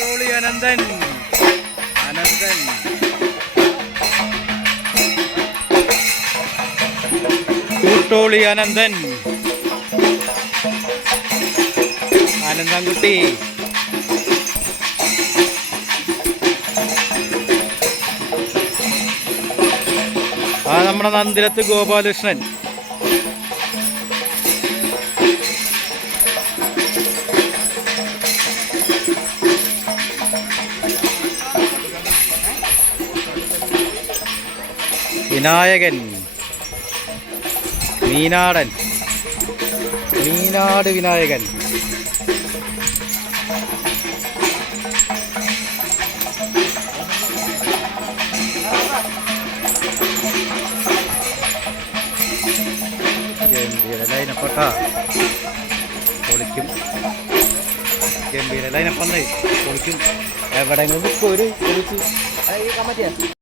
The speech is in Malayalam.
തോളി അനന്തൻ. അനന്തൻ. കൂട്ടോളി അനന്തൻ. അനന്തൻകുട്ടി. ആ നമ്മുടെ നന്ദിരത്ത് ഗോപാലകൃഷ്ണൻ. വിനായകൻ. മീനാടൻ. മീനാട് വിനായകൻ ും. പൊളിക്കും. ഗംഭീര ഒരു പൊളിച്ച്